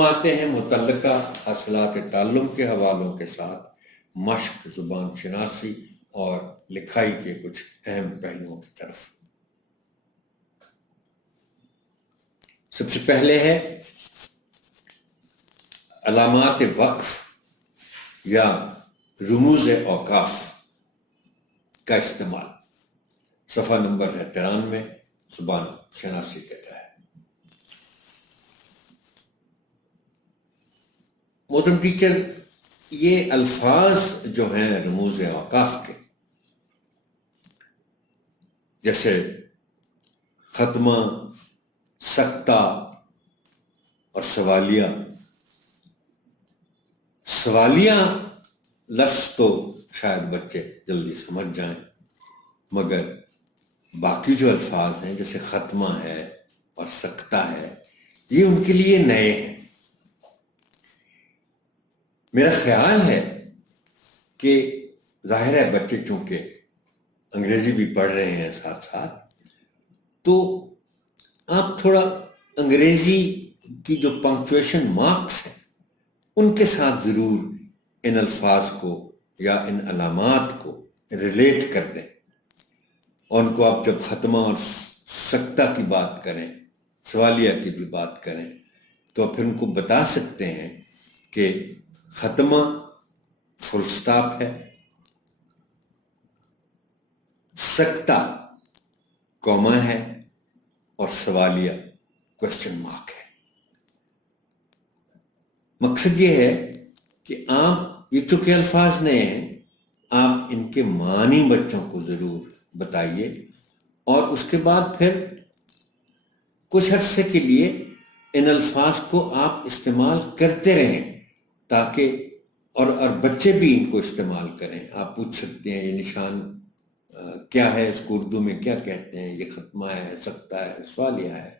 فرماتے ہیں متعلقہ حاصلات تعلم کے حوالوں کے ساتھ مشق، زبان شناسی اور لکھائی کے کچھ اہم پہلوؤں کی طرف۔ سب سے پہلے ہے علامات وقف یا رموز اوقاف کا استعمال۔ صفحہ نمبر ہے 93 زبان شناسی کے تحت۔ محترم ٹیچر، یہ الفاظ جو ہیں رموز اوقاف کے، جیسے ختمہ، سکتہ اور سوالیہ۔ سوالیہ لفظ تو شاید بچے جلدی سمجھ جائیں، مگر باقی جو الفاظ ہیں جیسے ختمہ ہے اور سکتہ ہے، یہ ان کے لیے نئے ہیں۔ میرا خیال ہے کہ ظاہر ہے بچے چونکہ انگریزی بھی پڑھ رہے ہیں ساتھ ساتھ، تو آپ تھوڑا انگریزی کی جو پنکچویشن مارکس ہیں ان کے ساتھ ضرور ان الفاظ کو یا ان علامات کو ریلیٹ کر دیں، اور ان کو آپ جب ختمہ اور سکتہ کی بات کریں، سوالیہ کی بھی بات کریں، تو پھر ان کو بتا سکتے ہیں کہ ختمہ فل سٹاپ ہے، سکتہ کوما ہے، اور سوالیہ کوشچن مارک ہے۔ مقصد یہ ہے کہ آپ یہ چونکہ الفاظ نئے ہیں، آپ ان کے معنی بچوں کو ضرور بتائیے، اور اس کے بعد پھر کچھ عرصے کے لیے ان الفاظ کو آپ استعمال کرتے رہیں، تاکہ اور بچے بھی ان کو استعمال کریں۔ آپ پوچھ سکتے ہیں یہ نشان کیا ہے، اس کو اردو میں کیا کہتے ہیں، یہ ختمہ ہے، سکتہ ہے، سوالیہ ہے،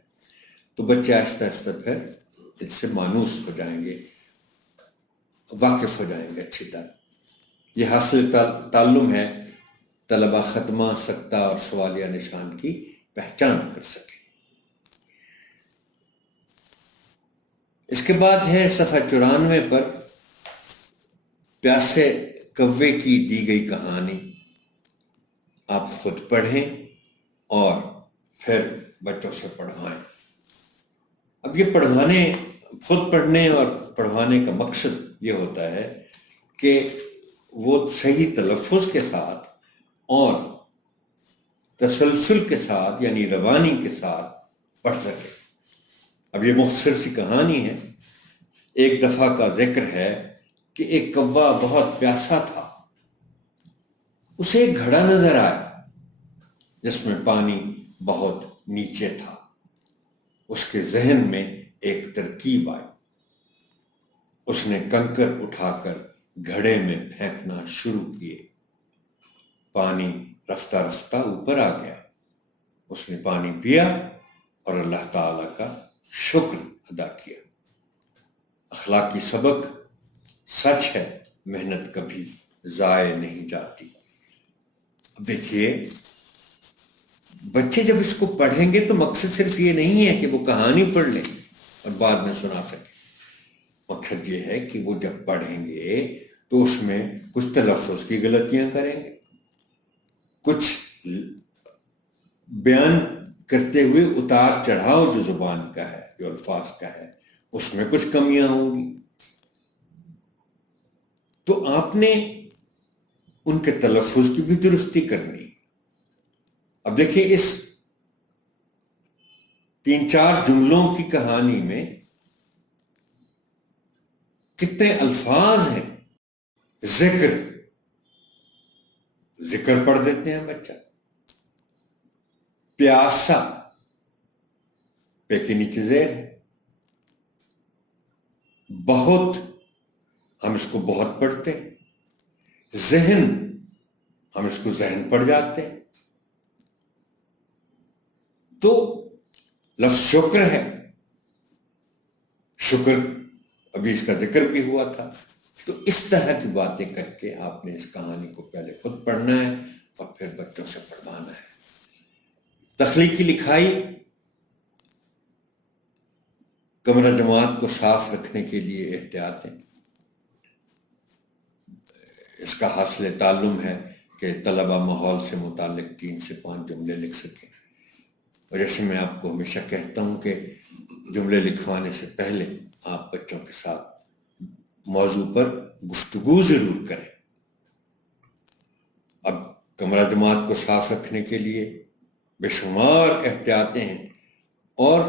تو بچے آہستہ آہستہ پھر اس سے مانوس ہو جائیں گے، واقف ہو جائیں گے اچھی طرح۔ یہ حاصل تعلم ہے طلبہ ختمہ، سکتہ اور سوالیہ نشان کی پہچان کر سکیں۔ اس کے بعد ہے صفحہ 94 پر پیاسے کوے کی دی گئی کہانی۔ آپ خود پڑھیں اور پھر بچوں سے پڑھوائیں۔ اب یہ خود پڑھنے اور پڑھوانے کا مقصد یہ ہوتا ہے کہ وہ صحیح تلفظ کے ساتھ اور تسلسل کے ساتھ، یعنی روانی کے ساتھ پڑھ سکے۔ اب یہ مختصر سی کہانی ہے۔ ایک دفعہ کا ذکر ہے کہ ایک کوا بہت پیاسا تھا۔ اسے ایک گھڑا نظر آیا جس میں پانی بہت نیچے تھا۔ اس کے ذہن میں ایک ترکیب آئی۔ اس نے کنکر اٹھا کر گھڑے میں پھینکنا شروع کیے۔ پانی رفتہ رفتہ اوپر آ گیا۔ اس نے پانی پیا اور اللہ تعالیٰ کا شکر ادا کیا۔ اخلاقی سبق: سچ ہے، محنت کبھی ضائع نہیں جاتی۔ اب دیکھیے، بچے جب اس کو پڑھیں گے تو مقصد صرف یہ نہیں ہے کہ وہ کہانی پڑھ لیں اور بعد میں سنا سکیں۔ مقصد یہ ہے کہ وہ جب پڑھیں گے تو اس میں کچھ تلفظ کی غلطیاں کریں گے، کچھ بیان کرتے ہوئے اتار چڑھاؤ جو زبان کا ہے، جو الفاظ کا ہے، اس میں کچھ کمیاں ہوں گی، تو آپ نے ان کے تلفظ کی بھی درستی کرنی۔ اب دیکھیں، اس 3-4 جملوں کی کہانی میں کتنے الفاظ ہیں۔ ذکر پڑھ دیتے ہیں بچہ۔ پیاسا، پے کے نیچے زیر ہے۔ بہت، ہم اس کو بہت پڑھتے ہیں۔ ذہن، ہم اس کو ذہن پڑھ جاتے ہیں۔ تو لفظ شکر ہے، شکر ابھی اس کا ذکر بھی ہوا تھا۔ تو اس طرح کی باتیں کر کے آپ نے اس کہانی کو پہلے خود پڑھنا ہے اور پھر بچوں سے پڑھوانا ہے۔ تخلیقی لکھائی: کمرہ جماعت کو صاف رکھنے کے لیے احتیاطیں، اس کا حاصل تعلم ہے کہ طلبہ ماحول سے متعلق 3 سے 5 جملے لکھ سکیں. اور جیسے میں آپ کو ہمیشہ کہتا ہوں کہ جملے لکھوانے سے پہلے آپ بچوں کے ساتھ موضوع پر گفتگو ضرور کریں. اب کمرہ جماعت کو صاف رکھنے کے لیے بے شمار احتیاطیں ہیں، اور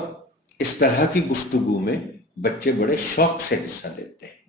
اس طرح کی گفتگو میں بچے بڑے شوق سے حصہ لیتے ہیں.